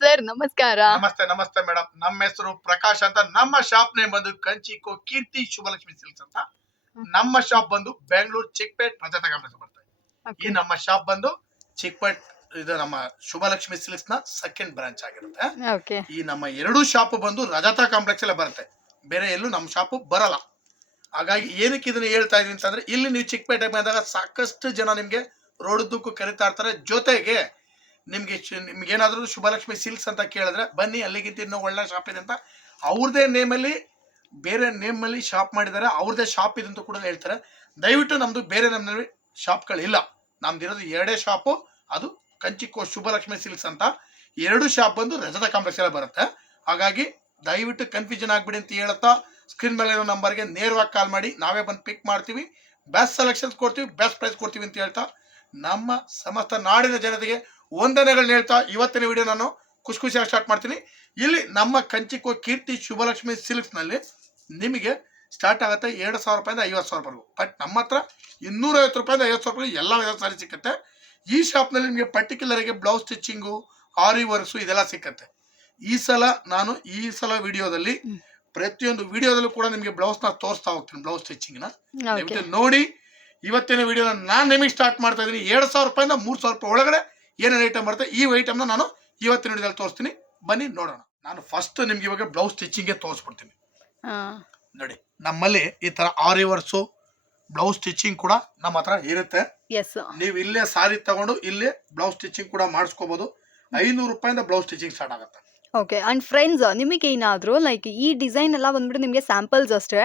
Sir ನಮಸ್ಕಾರ. ನಮಸ್ತೆ ನಮಸ್ತೆ ಮೇಡಮ್ ನಮ್ಮ ಹೆಸರು ಪ್ರಕಾಶ್ ಅಂತ. ನಮ್ಮ ಶಾಪ್ ನೇಮ್ ಬಂದು ಕಂಚಿಕೋ ಕೀರ್ತಿ ಶುಭಲಕ್ಷ್ಮಿ ಸಿಲ್ಕ್ಸ್ ಅಂತ. ನಮ್ಮ ಶಾಪ್ ಬಂದು ಬೆಂಗಳೂರು ಚಿಕ್ಕಪೇಟ್ ರಜತ ಕಾಂಪ್ಲೆಕ್ಸ್ ಬರ್ತದೆ. ಈ ನಮ್ಮ ಶಾಪ್ ಬಂದು ಚಿಕ್ಕಪೇಟ್ ಇದು ನಮ್ಮ ಶುಭಲಕ್ಷ್ಮಿ ಸಿಲ್ಕ್ಸ್ನ ಸೆಕೆಂಡ್ ಬ್ರಾಂಚ್ ಆಗಿರುತ್ತೆ. ಈ ನಮ್ಮ ಎರಡು ಶಾಪ್ ಬಂದು ರಜತಾ ಕಾಂಪ್ಲೆಕ್ಸ್ ಅಲ್ಲೇ ಬರುತ್ತೆ. ಬೇರೆ ಎಲ್ಲೂ ನಮ್ಮ ಶಾಪ್ ಬರಲ್ಲ. ಹಾಗಾಗಿ ಏನಕ್ಕೆ ಇದನ್ನ ಹೇಳ್ತಾ ಇದೀನಿ ಅಂತಂದ್ರೆ ಇಲ್ಲಿ ನೀವು ಚಿಕ್ಕಪೇಟೆ ಬಂದಾಗ ಸಾಕಷ್ಟು ಜನ ನಿಮ್ಗೆ ರೋಡ್ ದುಕ್ಕು ಕರೀತಾ ಇರ್ತಾರೆ. ಜೊತೆಗೆ ನಿಮ್ಗೆ ಶ್- ನಿಮ್ಗೆ ಏನಾದ್ರು ಶುಭಲಕ್ಷ್ಮಿ ಸಿಲ್ಕ್ಸ್ ಅಂತ ಕೇಳಿದ್ರೆ ಬನ್ನಿ ಅಲ್ಲಿಗಿಂತ ಇನ್ನೂ ಒಳ್ಳೆ ಶಾಪ್ ಇದೆ ಅಂತ. ಅವ್ರದೇ ನೇಮಲ್ಲಿ ಬೇರೆ ನೇಮಲ್ಲಿ ಶಾಪ್ ಮಾಡಿದ್ದಾರೆ. ಅವ್ರದೇ ಶಾಪ್ ಇದೆ ಅಂತ ಕೂಡ ಹೇಳ್ತಾರೆ. ದಯವಿಟ್ಟು ನಮ್ದು ಬೇರೆ ನಮ್ಮಲ್ಲಿ ಶಾಪ್ಗಳಿಲ್ಲ ನಮ್ದು ಇರೋದು ಎರಡೇ ಶಾಪು ಅದು ಕಂಚಿಕೋ ಶುಭಲಕ್ಷ್ಮಿ ಸಿಲ್ಕ್ಸ್ ಅಂತ. ಎರಡು ಶಾಪ್ ಬಂದು ರಜದ ಕಾಂಪ್ಲೆಕ್ಸ್ ಎಲ್ಲ ಬರುತ್ತೆ. ಹಾಗಾಗಿ ದಯವಿಟ್ಟು ಕನ್ಫ್ಯೂಷನ್ ಆಗ್ಬಿಡಿ ಅಂತ ಹೇಳ್ತಾ ಸ್ಕ್ರೀನ್ ಮೇಲೆ ಇರೋ ನಂಬರ್ಗೆ ನೇರವಾಗಿ ಕಾಲ್ ಮಾಡಿ. ನಾವೇ ಬಂದು ಪಿಕ್ ಮಾಡ್ತೀವಿ. ಬೆಸ್ಟ್ ಸೆಲೆಕ್ಷನ್ಸ್ ಕೊಡ್ತೀವಿ ಬೆಸ್ಟ್ ಪ್ರೈಸ್ ಕೊಡ್ತೀವಿ ಅಂತ ಹೇಳ್ತಾ, ನಮ್ಮ ಸಮಸ್ತ ನಾಡಿನ ಜನತೆಗೆ ವಂದನೆಗಳನ್ನ ಹೇಳ್ತಾ ಇವತ್ತಿನ ವಿಡಿಯೋ ನಾನು ಖುಷಿ ಖುಷಿಯಾಗಿ ಸ್ಟಾರ್ಟ್ ಮಾಡ್ತೀನಿ. ಇಲ್ಲಿ ನಮ್ಮ ಕಂಚಿಕೋ ಕೀರ್ತಿ ಶುಭಲಕ್ಷ್ಮಿ ಸಿಲ್ಕ್ಸ್ನಲ್ಲಿ ನಿಮಗೆ ಸ್ಟಾರ್ಟ್ ಆಗುತ್ತೆ ಎರಡು ಸಾವಿರ ರೂಪಾಯಿಂದ ಐವತ್ತು ಸಾವಿರ ರೂಪಾಯಿ ಬಟ್ ನಮ್ಮ ಹತ್ರ ಇನ್ನೂರೈವತ್ತು ರೂಪಾಯಿಂದ ಐವತ್ತು ಸಾವಿರ ರೂಪಾಯಿ ಎಲ್ಲ ವಿಧ ಸಾರಿ ಸಿಕ್ಕತ್ತೆ. ಈ ಶಾಪ್ನಲ್ಲಿ ನಿಮಗೆ ಪರ್ಟಿಕ್ಯುಲರ್ಗೆ ಬ್ಲೌಸ್ ಸ್ಟಿಚಿಂಗು ಆರಿ ವರ್ಕ್ಸು ಇದೆಲ್ಲ ಸಿಕ್ಕತ್ತೆ. ಈ ಸಲ ನಾನು ಈ ಸಲ ವಿಡಿಯೋದಲ್ಲಿ ಪ್ರತಿಯೊಂದು ವಿಡಿಯೋದಲ್ಲೂ ಕೂಡ ನಿಮಗೆ ಬ್ಲೌಸ್ನ ತೋರಿಸ್ತಾ ಹೋಗ್ತೀನಿ ಬ್ಲೌಸ್ ಸ್ಟಿಚಿಂಗ್ನ ನೋಡಿ ಇವತ್ತಿನ ವಿಡಿಯೋನ ನಾನು ನಿಮಗೆ ಸ್ಟಾರ್ಟ್ ಮಾಡ್ತಾ ಇದ್ದೀನಿ. ಎರಡು ಸಾವಿರ ರೂಪಾಯಿಂದ ಮೂರು ಸಾವಿರ ರೂಪಾಯಿ ಒಳಗಡೆ ಏನೇನು ಐಟಮ್ ಬರುತ್ತೆ ಈ ಐಟಮ್ನ ನಾನು ಇವತ್ತಿನ ವಿಡಿಯೋದಲ್ಲಿ ತೋರಿಸ್ತೀನಿ. ಬನ್ನಿ ನೋಡೋಣ. ನಾನು ಫಸ್ಟ್ ನಿಮ್ಗೆ ಇವಾಗ ಬ್ಲೌಸ್ ಸ್ಟಿಚಿಂಗ್ಗೆ ತೋರಿಸ್ಬಿಡ್ತೀನಿ. ನೋಡಿ ನಮ್ಮಲ್ಲಿ ಈ ತರ ಆರಿ ವರ್ಸು ಬ್ಲೌಸ್ ಸ್ಟಿಚಿಂಗ್ ಕೂಡ ನಮ್ಮ ಹತ್ರ ಇರುತ್ತೆ. ನೀವು ಇಲ್ಲೇ ಸಾರಿ ತಗೊಂಡು ಇಲ್ಲೇ ಬ್ಲೌಸ್ ಸ್ಟಿಚಿಂಗ್ ಕೂಡ ಮಾಡಿಸ್ಕೋಬಹುದು ಐನೂರು ರೂಪಾಯಿಂದ ಬ್ಲೌಸ್ ಸ್ಟಿಚಿಂಗ್ ಸ್ಟಾರ್ಟ್ ಆಗುತ್ತೆ. ಓಕೆ ಅಂಡ್ ಫ್ರೆಂಡ್ಸ್ ನಿಮಗೆ ಏನಾದ್ರು ಲೈಕ್ ಈ ಡಿಸೈನ್ ಎಲ್ಲ ಬಂದ್ಬಿಟ್ಟು ನಿಮಗೆ ಸ್ಯಾಂಪಲ್ಸ್ ಅಷ್ಟೇ.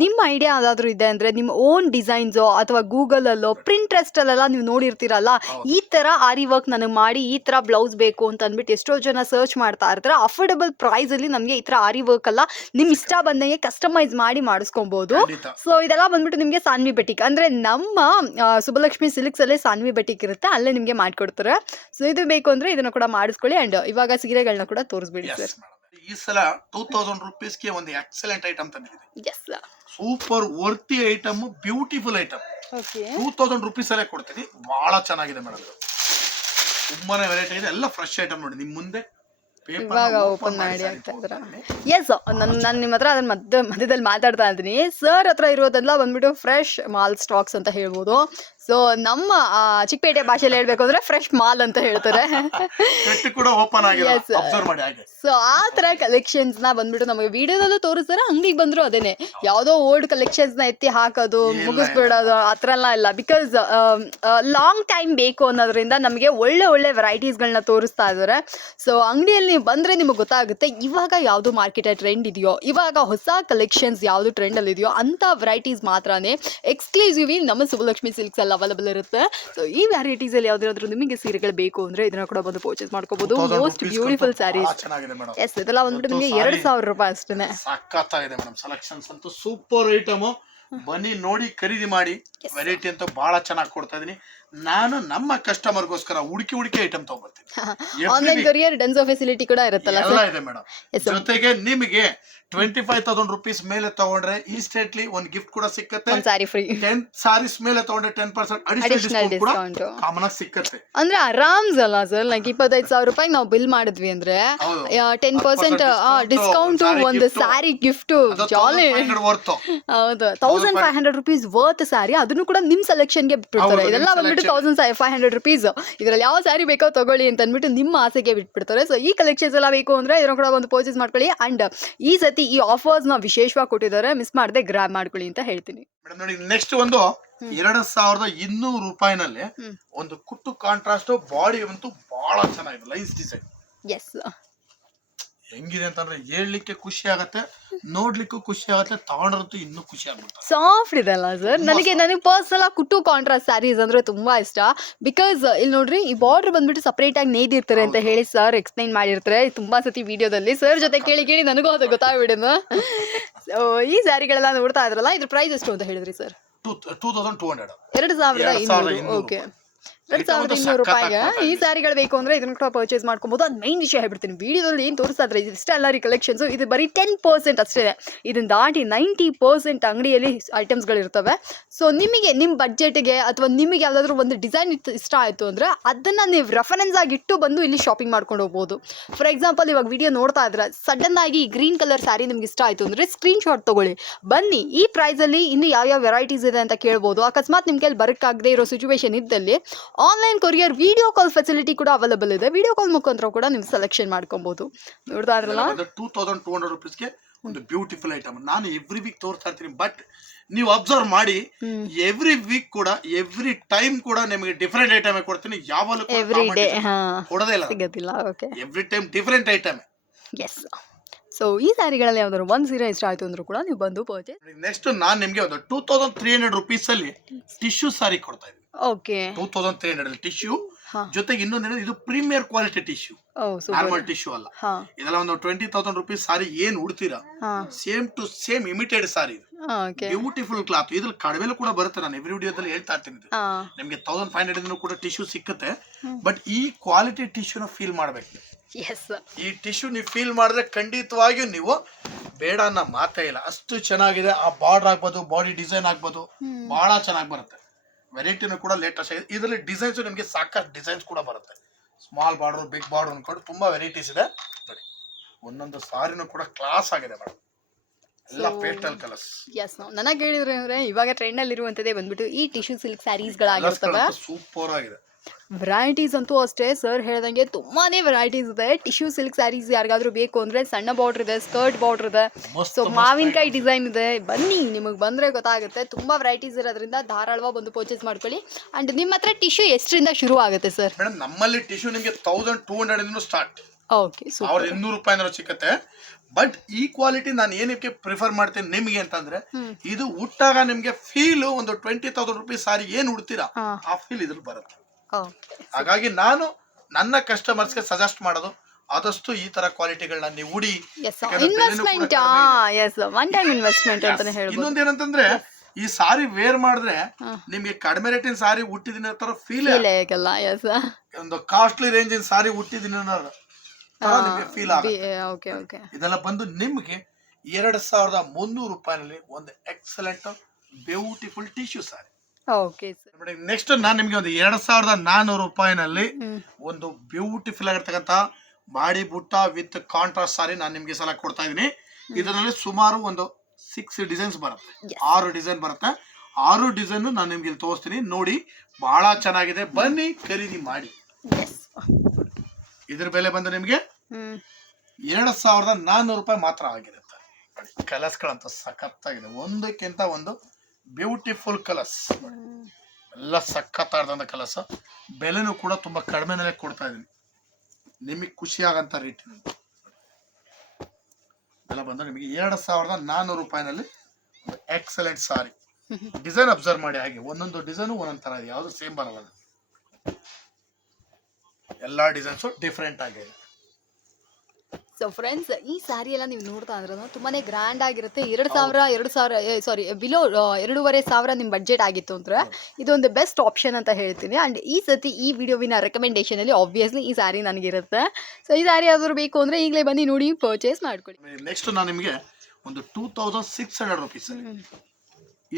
ನಿಮ್ಮ ಐಡಿಯಾ ಯಾವ್ದಾದ್ರು ಇದೆ ಅಂದ್ರೆ ನಿಮ್ಮ ಓನ್ ಡಿಸೈನ್ಸೋ ಅಥವಾ ಗೂಗಲ್ ಅಲ್ಲೋ ಪ್ರಿಂಟ್ರೆಸ್ಟ್ ಅಲ್ಲೆಲ್ಲ ನೀವು ನೋಡಿರ್ತೀರಲ್ಲ ಹೌದು. ಈ ತರ ಆರಿ ವರ್ಕ್ ನನಗೆ ಮಾಡಿ ಈ ತರ ಬ್ಲೌಸ್ ಬೇಕು ಅಂತ ಅಂದ್ಬಿಟ್ಟು ಎಷ್ಟೋ ಜನ ಸರ್ಚ್ ಮಾಡ್ತಾ ಇರ್ತಾರೆ. ಅಫೋರ್ಡಬಲ್ ಪ್ರೈಸ್ ಅಲ್ಲಿ ನಮಗೆ ಈ ತರ ಆರಿ ವರ್ಕ್ ಅಲ್ಲ ನಿಮ್ಮ ಇಷ್ಟ ಬಂದಂಗೆ ಕಸ್ಟಮೈಸ್ ಮಾಡಿ ಮಾಡಿಸ್ಕೊಬಹುದು ಖಂಡಿತ. ಸೊ ಇದೆಲ್ಲ ಬಂದ್ಬಿಟ್ಟು ನಿಮಗೆ ಸಾನ್ವಿ ಬೆಟಿಕ್ ಅಂದ್ರೆ ನಮ್ಮ ಆ, ಸುಬ್ಬಲಕ್ಷ್ಮಿ ಸಿಲ್ಕ್ಸ್ ಅಲ್ಲೇ ಸಾನ್ವಿ ಬೆಟಿಕ್ ಇರುತ್ತೆ ಅಲ್ಲೇ ನಿಮಗೆ ಮಾಡ್ಕೊಡ್ತಾರೆ. ಸೊ ಇದು ಬೇಕು ಅಂದ್ರೆ ಇದನ್ನ ಕೂಡ ಮಾಡಿಸ್ಕೊಳ್ಳಿ ಅಂಡ್ ಇವಾಗ ಸೀರೆಗಳನ್ನ ಕೂಡ ತೋರಿಸ್ಬಿಡಿ ಸರ್ ಈ ಸಲ ಟೂ ತೌಸಂಡ್ ರುಪೀಸ್ಗೆ ಒಂದು ಎಕ್ಸಲೆಂಟ್ ಐಟಮ್ ತಂದಿದೆ yes super worthy item beautiful item okay two thousand rupees ಅಲ್ಲೇ ಕೊಡ್ತೀನಿ. ಬಹಳ ಚೆನ್ನಾಗಿದೆ ಮೇಡಮ್ ತುಂಬಾನೇ ವೆರೈಟಿ ಇದೆ. ಎಲ್ಲ ಫ್ರೆಶ್ ಐಟಮ್ ನೋಡಿ. ನಿಮ್ಮ ಮುಂದೆ ಇವಾಗ ಓಪನ್ ಮಾಡಿ ಸಾರಿ ಆಗ್ತಾ ಇದ್ರ. ಎಸ್ ನನ್ನ ನಾನು ನಿಮ್ಮ ಹತ್ರ ಅದನ್ನ ಮಧ್ಯ ಮಧ್ಯದಲ್ಲಿ ಮಾತಾಡ್ತಾ ಇದ್ದೀನಿ. ಸರ್ ಹತ್ರ ಇರೋದೆಲ್ಲ ಬಂದ್ಬಿಟ್ಟು ಫ್ರೆಶ್ ಮಾಲ್ ಸ್ಟಾಕ್ಸ್ ಅಂತ ಹೇಳ್ಬೋದು. ಸೊ ನಮ್ಮ ಆ, ಚಿಕ್ಕಪೇಟೆ ಭಾಷೆಯಲ್ಲಿ ಹೇಳ್ಬೇಕು ಅಂದ್ರೆ ಫ್ರೆಶ್ ಮಾಲ್ ಅಂತ ಹೇಳ್ತಾರೆ. ಪೆಟ್ಟು ಕೂಡ ಓಪನ್ ಆಗಿದೆ. Yes. ಅಬ್ಸರ್ವ್ ಮಾಡಿ ಹಾಗೆ. ಸೊ ಆ ತರ ಕಲೆಕ್ಷನ್ಸ್ನ ಬಂದ್ಬಿಟ್ಟು ನಮಗೆ ವಿಡಿಯೋದಲ್ಲೂ ತೋರಿಸ್ತಾರೆ ಅಂಗಡಿಗೆ ಬಂದ್ರು ಅದೇನೆ. ಯಾವ್ದೋ ಓಲ್ಡ್ ಕಲೆಕ್ಷನ್ಸ್ನ ಎತ್ತಿ ಹಾಕೋದು ಇಲ್ಲ, ಮುಗಿಸ್ಬಿಡೋದು ಆ ಥರ ಎಲ್ಲ ಇಲ್ಲ. ಬಿಕಾಸ್ ಲಾಂಗ್ ಟೈಮ್ ಬೇಕು ಅನ್ನೋದ್ರಿಂದ ನಮಗೆ ಒಳ್ಳೆ ಒಳ್ಳೆ ವೆರೈಟೀಸ್ಗಳನ್ನ ತೋರಿಸ್ತಾ ಇದ್ದಾರೆ ಸೊ ಅಂಗಡಿಯಲ್ಲಿ ನೀವು ಬಂದ್ರೆ ನಿಮಗೆ ಗೊತ್ತಾಗುತ್ತೆ ಇವಾಗ ಯಾವುದು ಮಾರ್ಕೆಟ್ ಟ್ರೆಂಡ್ ಇದೆಯೋ ಇವಾಗ ಹೊಸ ಕಲೆಕ್ಷನ್ಸ್ ಯಾವ್ದು ಟ್ರೆಂಡ್ ಅಲ್ಲಿ ಇದೆಯೋ ಅಂತ ವೆರೈಟೀಸ್ ಮಾತ್ರನೇ ಎಕ್ಸ್ಕ್ಲೂಸಿವ್ ನಮ್ಮ ಸುಬ್ಬಲಕ್ಷ್ಮಿ ಸಿಲ್ಕ್ಸ್ ಅಲ್ಲಿ ಅವೈಲಬಲ್ ಇರುತ್ತೆ. ಸೊ ಈ ವೆರೈಟೀಸ್ ಅಲ್ಲಿ ಯಾವ್ದಾದ್ರು ನಿಮಗೆ ಸೀರೆಗಳು ಬೇಕು ಅಂದ್ರೆ ಇದನ್ನ ಕೂಡ ಬಂದು ಪರ್ಚೇಸ್ ಮಾಡ್ಕೋಬಹುದು 2000 ಮೋಸ್ಟ್ ಬ್ಯೂಟಿಫುಲ್ ಸ್ಯಾರೀಸ್ ಎಸ್ ಇದೆಲ್ಲ ಬಂದ್ಬಿಟ್ಟು ನಿಮಗೆ ಎರಡು ಸಾವಿರ ರೂಪಾಯಿ ಅಷ್ಟೇ ಸಖತ್ತಾಗಿದೆ ಮೇಡಮ್ ಸೆಲೆಕ್ಷನ್ಸ್ ಅಂತೂ ಸೂಪರ್ ಐಟಮ್ ಬನ್ನಿ ನೋಡಿ ಖರೀದಿ ಮಾಡಿ. ವೆರೈಟಿ ಅಂತ ಬಹಳ ಚೆನ್ನಾಗಿ ಕೊಡ್ತಾ ಇದೀನಿ. ನಾನು ನಮ್ಮ ಕಸ್ಟಮರ್ಗೋಸ್ಕರ ಹುಡುಕಿ ಹುಡುಕಿ ಐಟಮ್ ತಗೊಂಡ್ಬರ್ತೀನಿ ಆನ್ಲೈನ್ ಕೊರಿಯರ್ ಡನ್ಸೋ ಫೆಸಿಲಿಟಿ ಕೂಡ ಇರುತ್ತಲ್ಲ ಎಲ್ಲ ಇದೆ ಮೇಡಮ್. ಜೊತೆಗೆ ನಿಮಗೆ ಟ್ವೆಂಟಿ ಫೈವ್ ತೌಸಂಡ್ ರುಪೀಸ್ ಮೇಲೆ ತಗೊಂಡ್ರೆ ಇನ್ಸ್ಟೆಂಟ್ಲಿ ಒಂದು ಗಿಫ್ಟ್ ಕೂಡ ಸಿಕ್ಕತ್ತೆ. ಸಾರಿ ಫ್ರೀ ಟೆನ್ ಸಾರೀಸ್ ಮೇಲೆ ತಗೊಂಡ್ರೆ ten percent additional discount common ಸಿಕ್ಕತ್ತೆ. ಅಂದ್ರೆ ಆರಾಮ್ಸ್ ಅಲ್ಲ ಸರ್ ಲೈಕ್ ಇಪ್ಪತ್ತೈದು ಸಾವಿರ ರೂಪಾಯಿ ನಾವು ಬಿಲ್ ಮಾಡಿದ್ವಿ ಅಂದ್ರೆ ಟೆನ್ 10% ಪರ್ಸೆಂಟ್ ಡಿಸ್ಕೌಂಟ್ ಒಂದ್. ಸ್ಯಾರಿ ಗಿಫ್ಟ್ ಜಾಲಿ ಹೌದು. Thousand five hundred rupees worth sari ಅದನ್ನು ಕೂಡ ನಿಮ್ ಸೆಲೆಕ್ಷನ್ಗೆ ಬಿಟ್ಬಿಡ್ತಾರೆ. ಇದೆಲ್ಲ ಬಂದ್ಬಿಟ್ಟು. ತೌಸಂಡ್ ಫೈವ್ ಹಂಡ್ರೆಡ್ ರುಪೀಸ್ ಇದ್ರಲ್ಲಿ ಯಾವ ಸ್ಯಾರಿ ಬೇಕೋ ತಗೊಳ್ಳಿ ಅಂತ ಅಂದ್ಬಿಟ್ಟು ನಿಮ್ಮ ಆಸೆಗೆ ಬಿಟ್ಬಿಡ್ತಾರೆ. ಸೊ ಈ ಕಲೆಕ್ಷನ್ಸ್ ಎಲ್ಲ ಬೇಕು ಅಂದ್ರೆ ಇದನ್ನು ಕೂಡ ಒಂದು ಪರ್ಚೇಸ್ ಮಾಡ್ಕೊಳ್ಳಿ. ಅಂಡ್ ಈ ಸತಿ ಈ ಆಫರ್ಸ್ನ ವಿಶೇಷವಾಗಿ ಕೊಟ್ಟಿದ್ದಾರೆ. ಮಿಸ್ ಮಾಡದೆ ಗ್ರ್ಯಾಬ್ ಮಾಡ್ಕೊಳ್ಳಿ ಅಂತ ಹೇಳ್ತೀನಿ. ಮೇಡಮ್ ನೋಡಿ ನೆಕ್ಸ್ಟ್ ಒಂದು ಎರಡ್ ಸಾವಿರದ ಇನ್ನೂರು ರೂಪಾಯಿನಲ್ಲಿ ಒಂದು ಕುಟ್ಟು ಕಾಂಟ್ರಾಸ್ಟ್ ಬಾಡಿ ಅಂತೂ ಬಹಳ ಚೆನ್ನಾಗಿದೆ. ಲೈನ್ಸ್ ಡಿಸೈನ್ ಎಸ್ ಹೆಂಗಿದೆ ಅಂತಂದ್ರೆ ಹೇಳಲಿಕ್ಕೆ ಖುಷಿ ಆಗತ್ತೆ ನೋಡ್ಲಿಕ್ಕೂ ಖುಷಿ ಆಗತ್ತೆ ತಗೊಂಡ್ರಂತೂ ಇನ್ನೂ ಖುಷಿ ಆಗುತ್ತೆ ಸಾಫ್ಟ್ ಇದೆಲ್ಲ ಸರ್ ನನಗೆ ನನಗೆ ಪರ್ಸನಲ್ ಕುಟ್ಟು ಕಾಂಟ್ರಾಸ್ಟ್ ಸ್ಯಾರೀಸ್ ಅಂದ್ರೆ ತುಂಬಾ ಇಷ್ಟ. ಬಿಕಾಸ್ ಇಲ್ಲಿ ನೋಡ್ರಿ ಈ ಬಾರ್ಡರ್ ಬಂದ್ಬಿಟ್ಟು ಸಪ್ರೇಟ್ ಆಗಿ ನೇದಿರ್ತಾರೆ ಅಂತ ಹೇಳಿ ಸರ್ ಎಕ್ಸ್ಪ್ಲೈನ್ ಮಾಡಿರ್ತಾರೆ. ತುಂಬಾ ಸತಿ ವಿಡಿಯೋದಲ್ಲಿ ಸರ್ ಜೊತೆ ಕೇಳಿ ಕೇಳಿ ನನಗೂ ಅದು ಗೊತ್ತಾಗ್ಬಿಡಿದ ಈ ಸ್ಯಾರಿಗಳೆಲ್ಲ ನೋಡ್ತಾ ಇದ್ರಲ್ಲ ಇದ್ರ ಪ್ರೈಸ್ ಎಷ್ಟು ಅಂತ ಹೇಳಿದ್ರಿ sir two thousand two hundred ಎರಡು ಸಾವಿರದ ಇನ್ನೂರು. ಓಕೆ ಎರಡ್ ಸಾವಿರದ ಇನ್ನೂರು ರೂಪಾಯಿಗೆ? ಈ ಸ್ಯಾರಿಗಳು ಬೇಕು ಅಂದ್ರೆ ಇದನ್ನ ಕೂಡ ಪರ್ಚೇಸ್ ಮಾಡ್ಕೊಬಹುದು ಅದು ಮೈನ್ ವಿಷಯ ಹೇಳ್ಬಿಡ್ತೀನಿ. ವಿಡಿಯೋದಲ್ಲಿ ಏನು ತೋರಿಸ್ತಾ ಇದ್ರೆ? ಇಷ್ಟೆಲ್ಲ ರೀ ಕಲೆಕ್ಷನ್ಸ್ ಇದು ಬರೀ ಟೆನ್ ಪರ್ಸೆಂಟ್ ಅಷ್ಟೇ ಇದನ್ನ ದಾಟಿ ನೈಂಟಿ ಪರ್ಸೆಂಟ್ ಅಂಗಡಿಯಲ್ಲಿ ಐಟಮ್ಸ್ಗಳು ಇರ್ತವೆ. ಸೊ ನಿಮಗೆ ನಿಮ್ಮ ಬಡ್ಜೆಟ್ಗೆ ಅಥವಾ ನಿಮಗೆ ಯಾವುದಾದ್ರೂ ಒಂದು ಡಿಸೈನ್ ಇಷ್ಟ ಆಯಿತು ಅಂದರೆ ಅದನ್ನು ನೀವು ರೆಫರೆನ್ಸ್ ಆಗಿ ಇಟ್ಟು ಬಂದು ಇಲ್ಲಿ ಶಾಪಿಂಗ್ ಮಾಡ್ಕೊಂಡು ಹೋಗ್ಬೋದು. ಫಾರ್ ಎಕ್ಸಾಂಪಲ್ ಇವಾಗ ವಿಡಿಯೋ ನೋಡ್ತಾ ಇದ್ರೆ ಸಡನ್ ಆಗಿ ಗ್ರೀನ್ ಕಲರ್ ಸ್ಯಾರಿ ನಿಮ್ಗೆ ಇಷ್ಟ ಆಯಿತು ಅಂದರೆ ಸ್ಕ್ರೀನ್ ಶಾಟ್ ತಗೊಳ್ಳಿ. ಬನ್ನಿ ಈ ಪ್ರೈಸಲ್ಲಿ ಇನ್ನು ಯಾವ್ಯಾವ ವೆರೈಟೀಸ್ ಇದೆ ಅಂತ ಕೇಳ್ಬೋದು. ಅಕಸ್ಮಾತ್ ನಿಮ್ಗೆ ಬರೋಕ್ಕಾಗದೇ ಇರೋ ಸಿಚುವೇಶನ್ ಇದ್ದಲ್ಲಿ online courier video call facility ಕೂಡ ಅವೈಲೇಬಲ್ ಇದೆ. ವಿಡಿಯೋ ಕಾಲ್ ಮುಖಾಂತರ ಕೂಡ ನೀವು ಸೆಲೆಕ್ಷನ್ ಮಾಡ್ಕೊಬಹುದು ನೋಡ್ತಾ ಇರಲ್ಲ ಟೂ ತೌಸಂಡ್ ಟೂ ಹಂಡ್ರೆಡ್ ರುಪೀಸ್ಗೆ ಒಂದು ಬ್ಯೂಟಿಫುಲ್ ಐಟಮ್ ನಾನು ಎವ್ರಿ ವೀಕ್ ತೋರಿಸ್ತಾ ಇರ್ತೀನಿ ಬಟ್ ನೀವು ಅಬ್ಸರ್ವ್ ಮಾಡಿ ಎವ್ರಿ ವೀಕ್ ಕೂಡ ಎವ್ರಿ ಟೈಮ್ ಕೂಡ ನಿಮಗೆ ಡಿಫರೆಂಟ್ ಐಟಮ್ ಕೊಡ್ತೀನಿ. ಯಾವಾಗಲೂ ಹಾ. ಇಲ್ಲ. ಸಿಗೋದಿಲ್ಲ okay every time different item yes so ಈ ಸ್ಯಾರಿಗಳಲ್ಲಿ ಯಾವ್ದಾದ್ರು ಒಂದು ಸೀರೆ ಇಷ್ಟ ಆಯ್ತು ಅಂದ್ರೂ ಕೂಡ ನೀವು ಬಂದು ಪರ್ಚೇಸ್ ನೆಕ್ಸ್ಟ್ ನಾನು ನಿಮಗೆ ಒಂದು ಟೂ ತೌಸಂಡ್ ತ್ರೀ ಹಂಡ್ರೆಡ್ ರುಪೀಸಲ್ಲಿ ಟಿಶ್ಯೂ ಸಾರಿ ಕೊಡ್ತಾ ಇದ್ದೀನಿ. Okay two thousand three hundred tissue ಹಾ. ಜೊತೆಗೆ ಇನ್ನೊಂದು ಇದು ಪ್ರೀಮಿಯರ್ ಕ್ವಾಲಿಟಿ ಟಿಶ್ಯೂ ಓ ಸೂಪರ್ ನಾರ್ಮಲ್ ಟಿಶ್ಯೂ ಅಲ್ಲ. ಹಾ. ಇದೆಲ್ಲ ಒಂದು ಟ್ವೆಂಟಿ ತೌಸಂಡ್ ರುಪೀಸ್ ಸಾರಿ ಏನ್ ಉಡ್ತೀರಾ? ಹಾ. Same to same imitated sari ಇದು. ಓಕೆ ಬ್ಯೂಟಿಫುಲ್ ಕ್ಲಾತ್ ಇದ್ರಲ್ಲಿ ಕಡಿಮೆಲೂ ಕೂಡ ಬರುತ್ತೆ. ನಾನು ಎವ್ರಿ ವಿಡಿಯೋದಲ್ಲಿ ಹೇಳ್ತಾ ಇರ್ತೀನಿ ಇದು. ಹಾ. ನಿಮಗೆ ತೌಸಂಡ್ ಫೈವ್ ಹಂಡ್ರೆಡ್ ಕೂಡ ಟಿಶ್ಯೂ ಸಿಕ್ಕುತ್ತೆ. ಬಟ್ ಈ ಕ್ವಾಲಿಟಿ ಟಿಶ್ಯೂನ ಫೀಲ್ ಮಾಡ್ಬೇಕು ನೀವು. ಎಸ್ ಈ ಟಿಶ್ಯೂ ನೀವು ಫೀಲ್ ಮಾಡಿದ್ರೆ ಖಂಡಿತವಾಗಿಯೂ ನೀವು ಬೇಡ ಅನ್ನೋ ಮಾತೇ ಇಲ್ಲ. ಅಷ್ಟು ಚೆನ್ನಾಗಿದೆ. ಆ ಬಾರ್ಡರ್ ಆಗ್ಬೋದು ಬಾಡಿ ಡಿಸೈನ್ ಆಗ್ಬೋದು ಬಹಳ ಚೆನ್ನಾಗಿ ಬರುತ್ತೆ. ವೆರೈಟಿನೂ ಕೂಡ ಲೇಟೆಸ್ಟ್ ಆಗಿದೆ. ಇದರಲ್ಲಿ ಡಿಸೈನ್ಸ್ ನಿಮಗೆ ಸಾಕಷ್ಟು ಡಿಸೈನ್ಸ್ ಕೂಡ ಬರುತ್ತೆ. ಸ್ಮಾಲ್ ಬಾರ್ಡರ್ ಬಿಗ್ ಬಾರ್ಡರ್ ಅನ್ಕೊಂಡು ತುಂಬಾ ವೆರೈಟೀಸ್ ಇದೆ. ನೋಡಿ ಒಂದೊಂದು ಸಾರಿನೂ ಕೂಡ ಕ್ಲಾಸ್ ಆಗಿದೆ ಮೇಡಮ್ ಎಲ್ಲ ಪೇಸ್ಟಲ್ ಕಲರ್ಸ್ ಎಸ್ ನನಗೆ ಹೇಳಿದ್ರೆ ಇವಾಗ ಟ್ರೆಂಡ್ ಅಲ್ಲಿ ಇರುವಂತದೇ ಬಂದ್ಬಿಟ್ಟು ಈ ಟಿಶ್ಯೂ ಸಿಲ್ಕ್ ಸ್ಯಾರೀಸ್ಗಳಾಗಿರ್ತವೆ ಸೂಪರ್ ಆಗಿದೆ. ವೆರೈಟೀಸ್ ಅಂತೂ ಅಷ್ಟೇ. ಸರ್ ಹೇಳ್ದಂಗೆ ತುಂಬಾನೇ ವೆರೈಟೀಸ್ ಇದೆ. ಟಿಶ್ಯೂ ಸಿಲ್ಕ್ ಸ್ಯಾರೀಸ್ ಯಾರಿಗಾದ್ರೂ ಬೇಕು ಅಂದ್ರೆ ಸಣ್ಣ ಬಾರ್ಡರ್ ಇದೆ ಸ್ಕರ್ಟ್ ಬಾರ್ಡರ್ ಇದೆ. ಮಸ್ತ್ ಸೊ ಮಾವಿನಕಾಯಿ ಡಿಸೈನ್ ಇದೆ. ಬನ್ನಿ ನಿಮಗೆ ಬಂದ್ರೆ ಗೊತ್ತಾಗುತ್ತೆ. ತುಂಬಾ ವೆರೈಟೀಸ್ ಇರೋದ್ರಿಂದ ಧಾರಾಳವಾಗಿ ಬಂದು ಪರ್ಚೇಸ್ ಮಾಡ್ಕೊಳ್ಳಿ. ಅಂಡ್ ನಿಮ್ಮ ಹತ್ರ ಟಿಶ್ಯೂ ಎಷ್ಟರಿಂದ ಶುರು ಆಗುತ್ತೆ ಸರ್ ಮೇಡಮ್ ನಮ್ಮಲ್ಲಿ ಟಿಶ್ಯೂ ನಿಮಗೆ ತೌಸಂಡ್ ಟೂ ಹಂಡ್ರೆಡ್ ಇಂದ ಸ್ಟಾರ್ಟ್ ಓಕೆ ಸಾವಿರದ ಸೂಪರ್ ಇನ್ನೂರು ರೂಪಾಯಿ ಸಿಕ್ಕತ್ತೆ. ಬಟ್ ಈ ಕ್ವಾಲಿಟಿ ನಾನು ಏನಕ್ಕೆ ಪ್ರಿಫರ್ ಮಾಡ್ತೀನಿ ನಿಮಗೆ ಅಂತಂದ್ರೆ ಇದು ಹುಟ್ಟಾಗ ನಿಮಗೆ ಫೀಲ್ ಒಂದು ಟ್ವೆಂಟಿ ತೌಸಂಡ್ ರುಪೀಸ್ ಸಾರಿ ಏನ್ ಉಡ್ತೀರಾ ಆ ಫೀಲ್ ಇದ್ರಲ್ಲಿ ಬರುತ್ತೆ. ಹಾಗಾಗಿ ನಾನು ನನ್ನ ಕಸ್ಟಮರ್ಸ್ಗೆ ಸಜೆಸ್ಟ್ ಮಾಡೋದು ಆದಷ್ಟು ಈ ತರ ಕ್ವಾಲಿಟಿಗಳನ್ನ ನೀವು ಉಡಿ ಇನ್ವೆಸ್ಟ್ಮೆಂಟ್ ಒನ್ ಟೈಮ್ ಇನ್ವೆಸ್ಟ್ಮೆಂಟ್ ಅಂತಾನೆ ಹೇಳ್ಬೋದು. ಇನ್ನೊಂದೇನಂತಂದ್ರೆ ಈ ಸಾರಿ ವೇರ್ ಮಾಡಿದ್ರೆ ನಿಮಗೆ ಕಡಿಮೆ ರೇಟಿನ ಸಾರಿ ಹುಟ್ಟಿದಿನ ತರ ಫೀಲ್ ಫೀಲ್ ಆಗಲ್ಲ. ಎಸ್ ಒಂದು ಕಾಸ್ಟ್ಲಿ ರೇಂಜಿನ ಸಾರಿ ಹುಟ್ಟಿದಿನ ನಿಮ್ಗೆ ಫೀಲ್ ಆಗುತ್ತೆ. ಓಕೆ ಓಕೆ ಇದೆಲ್ಲ ಬಂದು ನಿಮ್ಗೆ ಎರಡ್ ಸಾವಿರದ ಮುನ್ನೂರು ರೂಪಾಯಿನಲ್ಲಿ ಒಂದು excellent beautiful tissue sari. Okay sir. Next ನಾನು ನಿಮಗೆ ಒಂದು ಎರಡ್ ಸಾವಿರದ ನಾನ್ನೂರು ರೂಪಾಯಿನಲ್ಲಿ ಒಂದು ಬ್ಯೂಟಿಫುಲ್ ಆಗಿರ್ತಕ್ಕಂಥ ಬಾಡಿ ಬುಟ್ಟ ವಿತ್ ಕಾಂಟ್ರಾಸ್ಟ್ ಸಾರಿ ನಾನು ನಿಮಗೆ ಸಲ ಕೊಡ್ತಾ ಇದೀನಿ ಇದರಲ್ಲಿ ಸುಮಾರು ಒಂದು ಸಿಕ್ಸ್ ಡಿಸೈನ್ಸ್ ಬರುತ್ತೆ. ಆರು ಡಿಸೈನ್ ಬರುತ್ತೆ. ಆರು ಡಿಸೈನ್ ನಾನು ನಿಮ್ಗೆ ಇಲ್ಲಿ ತೋರಿಸ್ತೀನಿ. ನೋಡಿ ಬಹಳ ಚೆನ್ನಾಗಿದೆ. ಬನ್ನಿ ಖರೀದಿ ಮಾಡಿ. ಇದ್ರ ಬೆಲೆ ಬಂದು ನಿಮಗೆ ಎರಡು ಸಾವಿರದ ನಾನ್ನೂರು ರೂಪಾಯಿ ಮಾತ್ರ ಆಗಿರುತ್ತೆ ಕಲರ್ಸ್ಗಳಂತ ಸಖತ್ತಾಗಿದೆ. ಒಂದಕ್ಕಿಂತ ಒಂದು ಬ್ಯೂಟಿಫುಲ್ ಕಲರ್ಸ್ ಎಲ್ಲ ಸಖತ್ತಾದಂಥ ಕಲರ್ಸ್ ಬೆಲೆನೂ ಕೂಡ ತುಂಬಾ ಕಡಿಮೆನಲ್ಲೇ ಕೊಡ್ತಾ ಇದೀನಿ. ನಿಮಗೆ ಖುಷಿ ಆಗಂತ ರೇಟ್ ಬೆಲೆ ಬಂದರೆ ನಿಮಗೆ ಎರಡು ಸಾವಿರದ ನಾನ್ನೂರು ರೂಪಾಯಿನಲ್ಲಿ ಎಕ್ಸಲೆಂಟ್ ಸಾರಿ ಡಿಸೈನ್ ಅಬ್ಸರ್ವ್ ಮಾಡಿ ಹಾಗೆ. ಒಂದೊಂದು ಡಿಸೈನು ಒಂದೊಂದು ಥರ ಇದೆ. ಯಾವುದು ಸೇಮ್ ಬರಲ್ಲ. ಎಲ್ಲ ಡಿಸೈನ್ಸು ಡಿಫ್ರೆಂಟ್ ಆಗಿದೆ. ಸೊ ಫ್ರೆಂಡ್ಸ್ ಈ ಸ್ಯಾರಿ ಎಲ್ಲ ನೀವು ನೋಡ್ತಾ ಅಂದ್ರೆ ತುಂಬಾನೇ ಗ್ರ್ಯಾಂಡ್ ಆಗಿರುತ್ತೆ. ಎರಡು ಸಾವಿರ ಎರಡು ಸಾವಿರ ಸಾರಿ ಬಿಲೋ ಎರಡೂವರೆ ಸಾವಿರ ನಿಮ್ಮ ಬಜೆಟ್ ಆಗಿತ್ತು ಅಂದ್ರೆ ಇದೊಂದು ಬೆಸ್ಟ್ ಆಪ್ಷನ್ ಅಂತ ಹೇಳ್ತೀನಿ. ಆ್ಯಂಡ್ ಈ ಸತಿ ಈ ವಿಡಿಯೋವಿನ ರೆಕಮೆಂಡೇಷನಲ್ಲಿ ಆಬ್ವಿಯಸ್ಲಿ ಈ ಸ್ಯಾರಿ ನನಗಿರುತ್ತೆ. ಸೊ ಈ ಸ್ಯಾರಿ ಯಾವ್ದಾದ್ರು ಬೇಕು ಅಂದರೆ ಈಗಲೇ ಬನ್ನಿ ನೋಡಿ ಪರ್ಚೇಸ್ ಮಾಡ್ಕೊಳ್ಳಿ. ನೆಕ್ಸ್ಟ್ ನಾನು ನಿಮಗೆ ಒಂದು two thousand six hundred rupees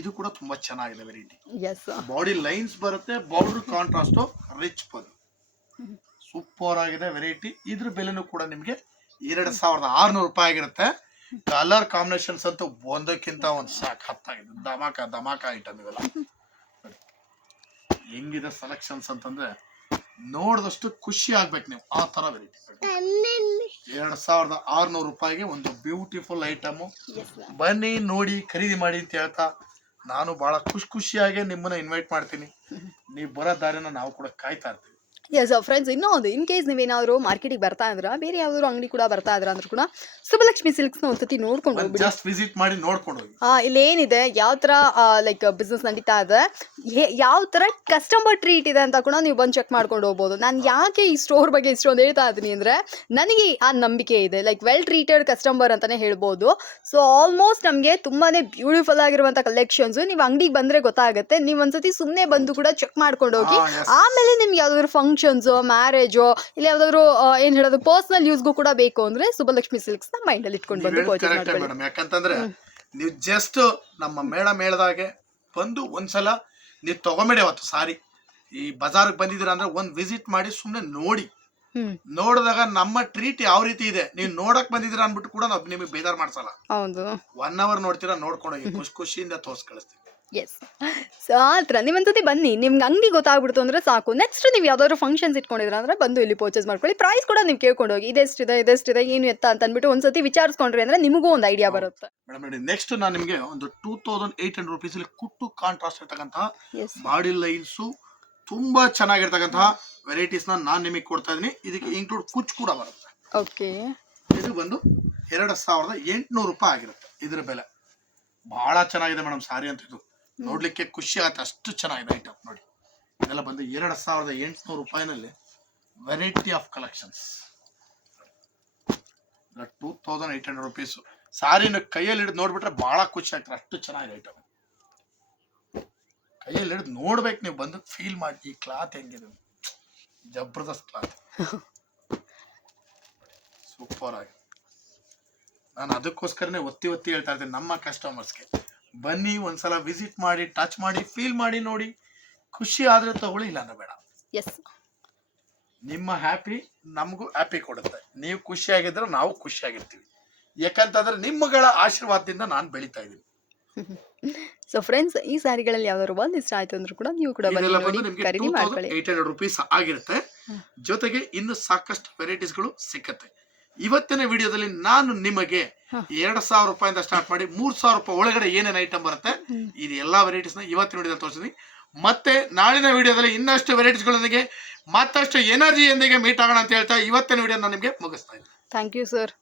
ಇದು ಕೂಡ ತುಂಬಾ ಚೆನ್ನಾಗಿದೆ ವೆರೈಟಿ ಎಸ್ ಬಾಡಿ ಲೈನ್ಸ್ ಬರುತ್ತೆ border contrast rich full super ಆಗಿದೆ ವೆರೈಟಿ ಇದ್ರ ಬೆಲೆನೂ ಕೂಡ ನಿಮಗೆ ಎರಡು ಸಾವಿರದ ಆರ್ನೂರು ರೂಪಾಯಿ ಆಗಿರುತ್ತೆ. ಕಲರ್ ಕಾಂಬಿನೇಷನ್ಸ್ ಅಂತೂ ಒಂದಕ್ಕಿಂತ ಒಂದು ಸಾಕು ಹತ್ತಾಗಿದೆ. ಧಮಾಕ ಧಮಾಕ ಐಟಮ್ ಇವೆಲ್ಲ. ಹೆಂಗಿದೆ ಸೆಲೆಕ್ಷನ್ಸ್ ಅಂತಂದ್ರೆ ನೋಡಿದಷ್ಟು ಖುಷಿ ಆಗ್ಬೇಕು ನೀವು. ಆ ತರ ವೆರೈಟಿ ಎರಡ್ ಸಾವಿರದ ಆರ್ನೂರು ರೂಪಾಯಿಗೆ ಒಂದು ಬ್ಯೂಟಿಫುಲ್ ಐಟಮು ಬನ್ನಿ ನೋಡಿ ಖರೀದಿ ಮಾಡಿ ಅಂತ ಹೇಳ್ತಾ ನಾನು ಬಹಳ ಖುಷಿ ಖುಷಿಯಾಗಿ ನಿಮ್ಮನ್ನ ಇನ್ವೈಟ್ ಮಾಡ್ತೀನಿ. ನೀವು ಬರೋ ದಾರಿನ ನಾವು ಕೂಡ ಕಾಯ್ತಾ ಇರ್ತೀವಿ. ಎಸ್ ಫ್ರೆಂಡ್ಸ್ ಇನ್ನೂ ಒಂದು ಇನ್ ಕೇಸ್ ನೀವೇನಾದ್ರು ಮಾರ್ಕೆಟಿಗೆ ಬರ್ತಾ ಇದ್ರ ಬೇರೆ ಯಾವ್ದಾದ್ರು ಅಂಗಡಿ ಕೂಡ ಬರ್ತಾ ಇದ್ರ ಅಂದ್ರೂ ಕೂಡ ಸುಬ್ಬಲಕ್ಷ್ಮಿ ನ ಒಂದ್ಸತಿ ನೋಡ್ಕೊಂಡು ಹೋಗ್ಬಿಡಿ. ಜಸ್ಟ್ ವಿಸಿಟ್ ಮಾಡಿ ನೋಡ್ಕೊಂಡು ಇಲ್ಲೇನಿದೆ ಯಾವ ಥರ ಲೈಕ್ ಬಿಸ್ನೆಸ್ ನಡೀತಾ ಇದೆ ಯಾವ ಥರ ಕಸ್ಟಮರ್ ಟ್ರೀಟ್ ಇದೆ ಅಂತ ಕೂಡ ನೀವು ಬಂದು ಚೆಕ್ ಮಾಡ್ಕೊಂಡು ಹೋಗ್ಬೋದು. ನಾನು ಯಾಕೆ ಈ ಸ್ಟೋರ್ ಬಗ್ಗೆ ಇಷ್ಟೊಂದು ಹೇಳ್ತಾ ಇದ್ದೀನಿ ಅಂದರೆ ನನಗೆ ಆ ನಂಬಿಕೆ ಇದೆ ಲೈಕ್ ವೆಲ್ ಟ್ರೀಟೆಡ್ ಕಸ್ಟಮರ್ ಅಂತಾನೆ ಹೇಳ್ಬೋದು. ಸೊ ಆಲ್ಮೋಸ್ಟ್ ನಮಗೆ ತುಂಬಾನೇ ಬ್ಯೂಟಿಫುಲ್ ಆಗಿರುವಂಥ ಕಲೆಕ್ಷನ್ಸ್ ನೀವು ಅಂಗಡಿಗೆ ಬಂದರೆ ಗೊತ್ತಾಗುತ್ತೆ ನೀವು ಒಂದ್ಸತಿ ಸುಮ್ಮನೆ ಬಂದು ಕೂಡ ಚೆಕ್ ಮಾಡ್ಕೊಂಡು ಹೋಗಿ ಆಮೇಲೆ ನಿಮ್ಗೆ ಯಾವ್ದಾದ್ರು ಫಂಕ್ಷನ್ಸು ಮ್ಯಾರೇಜು ಇಲ್ಲ ಯಾವ್ದಾದ್ರು ಏನ್ ಹೇಳೋದು ಪರ್ಸನಲ್ ಯೂಸ್ಗೂ ಕೂಡ ಬೇಕು ಅಂದ್ರೆ ಸುಬ್ಬಲಕ್ಷ್ಮಿ ಮೈಂಡ್ ಅಲ್ಲಿ ಇಟ್ಕೊಂಡು ಬಂದು ಪರ್ಚೇಸ್ ಕರೆಕ್ಟ್ ಮಾಡ್ಕೊಳ್ಳಿ. ಮೇಡಮ್ ಯಾಕಂತಂದ್ರೆ ನೀವು ಜಸ್ಟ್ ನಮ್ಮ ಮೇಡಮ್ ಹೇಳ್ದಾಗೆ ಬಂದು ಒಂದ್ಸಲ ನೀವು ತಗೊಂಬೇಡಿ ಅವತ್ತು ಸಾರಿ ಈ ಬಜಾರ್ಗೆ ಬಂದಿದ್ದೀರಾ ಅಂದ್ರೆ ಒಂದ್ ವಿಸಿಟ್ ಮಾಡಿ ಸುಮ್ಮನೆ ನೋಡಿ. ನೋಡಿದಾಗ ನಮ್ಮ ಟ್ರೀಟ್ ಯಾವ ರೀತಿ ಇದೆ? ನೀವು ನೋಡಕ್ ಬಂದಿದ್ದೀರಾ ಅನ್ಬಿಟ್ಟು ಕೂಡ ನಾವು ನಿಮಗೆ ಬೇಜಾರ್ ಮಾಡ್ಸಲ್ಲ. ಒನ್ ಅವರ್ ನೋಡ್ತೀರಾ ನೋಡ್ಕೊಂಡೋಗಿ ಖುಷಿ ಖುಷಿಯಿಂದ ತೋರ್ಸ್ ಕಳಿಸ್ತೀವಿ. ಎಸ್ ಸೊ ಆ ಥರ. ನೀವೊಂದ್ಸತಿ ಬನ್ನಿ. ನಿಮ್ಗೆ ಅಂಗಡಿ ಗೊತ್ತಾಗ್ಬಿಡ್ತು ಅಂದರೆ ಸಾಕು. ನೆಕ್ಸ್ಟ್ ನೀವು ಯಾವ್ದಾದ್ರು ಫಂಕ್ಷನ್ಸ್ ಇಟ್ಕೊಂಡಿದ್ರೆ ಅಂದರೆ ಬಂದು ಇಲ್ಲಿ ಪರ್ಚೇಸ್ ಮಾಡ್ಕೊಳ್ಳಿ. ಪ್ರೈಸ್ ಕೂಡ ನೀವು ಕೇಳ್ಕೊಂಡು ಹೋಗಿ. ಇದೆಷ್ಟಿದೆ ಇದೆಷ್ಟಿದೆ ಏನು ಎತ್ತ ಅಂತ ಅಂದ್ಬಿಟ್ಟು ಒಂದ್ಸತಿ ವಿಚಾರಿಸ್ಕೊಂಡ್ರಿ ಅಂದರೆ ನಿಮಗೂ ಒಂದು ಐಡಿಯಾ ಬರುತ್ತೆ. ಮೇಡಮ್ ನೋಡಿ ನೆಕ್ಸ್ಟ್ ನಾನು ನಿಮಗೆ ಒಂದು two thousand eight hundred rupees ಕುಟ್ಟು ಕಾಂಟ್ರಾಸ್ಟ್ ಇರ್ತಕ್ಕಂತಹ ಬಾಡಿ ಲೈನ್ಸು ತುಂಬಾ ಚೆನ್ನಾಗಿರ್ತಕ್ಕಂತಹ ವೆರೈಟೀಸ್ ನಾನು ನಿಮಗೆ ಕೊಡ್ತಾ ಇದೀನಿ ಇದಕ್ಕೆ ಇನ್ಕ್ಲೂಡ್ ಕುಚ್ ಕೂಡ ಬರುತ್ತೆ. ಓಕೆ ಇದು ಬಂದು ಎರಡು ಸಾವಿರದ ಎಂಟುನೂರು ರೂಪಾಯಿ ಆಗಿರುತ್ತೆ. ಇದ್ರ ಬೆಲೆ. ಬಹಳ ಚೆನ್ನಾಗಿದೆ ಮೇಡಮ್ ಸಾರಿ ಅಂತ ಇದು ನೋಡ್ಲಿಕ್ಕೆ ಖುಷಿ ಆಗುತ್ತೆ. ಅಷ್ಟು ಚೆನ್ನಾಗಿದೆ ಐಟಮ್ ನೋಡಿ. ಇದೆಲ್ಲ ಬಂದು ಎರಡು ಸಾವಿರದ ಎಂಟುನೂರು ರೂಪಾಯಿನಲ್ಲಿ variety of collections two thousand eight hundred rupees ಸಾರಿನ ಕೈಯಲ್ಲಿ ಹಿಡಿದು ನೋಡ್ಬಿಟ್ರೆ ಬಹಳ ಖುಷಿ ಆಗ್ತಾರೆ. ಅಷ್ಟು ಚೆನ್ನಾಗಿದೆ ಐಟಮ್ ಕೈಯಲ್ಲಿ ಹಿಡಿದು ನೋಡ್ಬೇಕು ನೀವು ಬಂದು ಫೀಲ್ ಮಾಡಿ. ಈ ಕ್ಲಾತ್ ಹೆಂಗಿದೆ? ಜಬರ್ದಸ್ತ್ ಕ್ಲಾತ್ ಸೂಪರ್ ಆಗಿ. ನಾನು ಅದಕ್ಕೋಸ್ಕರನೇ ಒತ್ತಿ ಒತ್ತಿ ಹೇಳ್ತಾ ಇರ್ತೀನಿ ನಮ್ಮ ಕಸ್ಟಮರ್ಸ್ಗೆ ಬನ್ನಿ ಒಂದ್ಸಲ ವಿಸಿಟ್ ಮಾಡಿ ಟಚ್ ಮಾಡಿ ಫೀಲ್ ಮಾಡಿ ನೋಡಿ. ಖುಷಿ ಆದ್ರೆ ತಗೊಳ್ಳಿ ಇಲ್ಲ ಅಂದ್ರೆ ಬೇಡ. ಎಸ್ ನಿಮ್ಮ ಹ್ಯಾಪಿ ನಮಗೂ ಹ್ಯಾಪಿ ಕೊಡುತ್ತೆ. ನೀವು ಖುಷಿಯಾಗಿದ್ರೆ ನಾವು ಖುಷಿಯಾಗಿರ್ತೀವಿ. ಯಾಕಂತಂದ್ರೆ ನಿಮ್ಮಗಳ ಆಶೀರ್ವಾದದಿಂದ ನಾನು ಬೆಳಿತಾ ಇದ್ದೀನಿ. ಸೊ ಫ್ರೆಂಡ್ಸ್ ಈ ಸ್ಯಾರಿಗಳಲ್ಲಿ ಯಾವ್ದಾದ್ರು ಒಂದು ಇಷ್ಟ ಆಯ್ತು ಅಂದ್ರೂ ಕೂಡ ನೀವು ಕೂಡ ಖರೀದಿ ಮಾಡ್ಕೊಳ್ಳಿ. ಏಟ್ ಹಂಡ್ರೆಡ್ ರುಪೀಸ್ ಆಗಿರುತ್ತೆ. ಜೊತೆಗೆ ಇನ್ನು ಸಾಕಷ್ಟು ವೆರೈಟೀಸ್ಗಳು ಸಿಕ್ಕತ್ತೆ. ಇವತ್ತಿನ ವಿಡಿಯೋದಲ್ಲಿ ನಾನು ನಿಮಗೆ. ಎರಡ್ ಸಾವಿರ ರೂಪಾಯಿಂದ ಸ್ಟಾರ್ಟ್ ಮಾಡಿ ಮೂರ್ ಸಾವಿರ ರೂಪಾಯಿ ಒಳಗಡೆ ಏನೇನು ಐಟಮ್ ಬರುತ್ತೆ. ಇದು ಎಲ್ಲಾ ವೆರೈಟೀಸ್ನ ಇವತ್ತಿನ ವಿಡಿಯೋದಲ್ಲಿ ತೋರಿಸಿದ್ವಿ ಮತ್ತೆ ನಾಳಿನ ವಿಡಿಯೋದಲ್ಲಿ ಇನ್ನಷ್ಟು ವೆರೈಟೀಸ್ಗಳೊಂದಿಗೆ ಮತ್ತಷ್ಟು ಎನರ್ಜಿಯೊಂದಿಗೆ ಮೀಟ್ ಆಗೋಣ ಅಂತ ಹೇಳ್ತಾ ಇವತ್ತಿನ ವಿಡಿಯೋ ನಾನು ನಿಮಗೆ ಮುಗಿಸ್ತಾ ಇದ್ದೀನಿ. Thank you sir